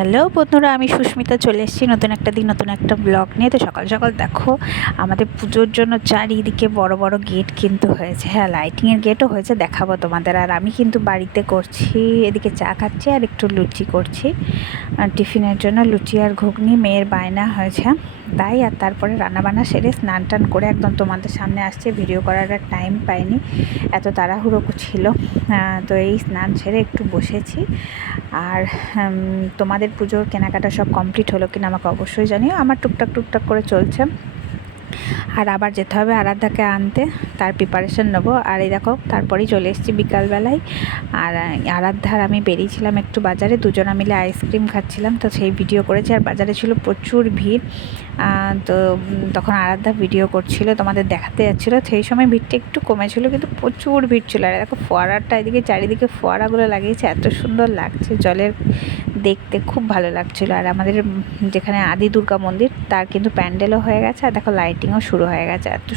Hello বন্ধুরা, আমি সুস্মিতা চলে এসেছি নতুন একটা দিন নতুন একটা ব্লগ নিয়ে। তো সকাল সকাল দেখো আমাদের পুজোর জন্য চারিদিকে বড় বড় গেট কিন্তু হয়েছে। হ্যাঁ, লাইটিংয়ের গেটও হয়েছে, দেখাবো তোমাদের। আর আমি কিন্তু বাড়িতে করছি, এদিকে চা খাচ্ছি আর একটু লুচি করছি টিফিনের জন্য। লুচি আর ঘুগনি, মেয়ের বায়না হয়েছে তাই। আর তারপরে রান্নাবান্না সেরে স্নান টান করে একদম তোমাদের সামনে আসছে। ভিডিও করার আর টাইম পাইনি, এত তাড়াহুড়ো ছিল। তো এই স্নান সেরে একটু বসেছি। আর তোমাদের পুজোর কেনাকাটা সব কমপ্লিট হলো কিনা আমাকে অবশ্যই জানিও। আমার টুকটাক করে চলছে। আর আবার যেতে হবে আরাধ্যাকে আনতে, তার প্রিপারেশন নেবো। আর এই দেখো তারপরেই চলে এসেছি বিকালবেলায়। আর আরাধ্যার আমি বেরিয়েছিলাম একটু বাজারে, দুজনা মিলে আইসক্রিম খাচ্ছিলাম, তো সেই ভিডিও করেছি। আর বাজারে ছিল প্রচুর ভিড়, তো তখন আরাধ্যা ভিডিও করছিল, তোমাদের দেখাতে যাচ্ছিলো। সেই সময় ভিড়টা একটু কমেছিল, কিন্তু প্রচুর ভিড় ছিল। আর দেখো ফোয়ারাটা, এদিকে চারিদিকে ফোয়ারাগুলো লাগিয়েছে, এত সুন্দর লাগছে জলের, দেখতে খুব ভালো লাগছিলো। আর আমাদের যেখানে আদি দুর্গা মন্দির, তার কিন্তু প্যান্ডেলও হয়ে গেছে। আর দেখো লাইটিংও শুরু হয়ে গেছে, এত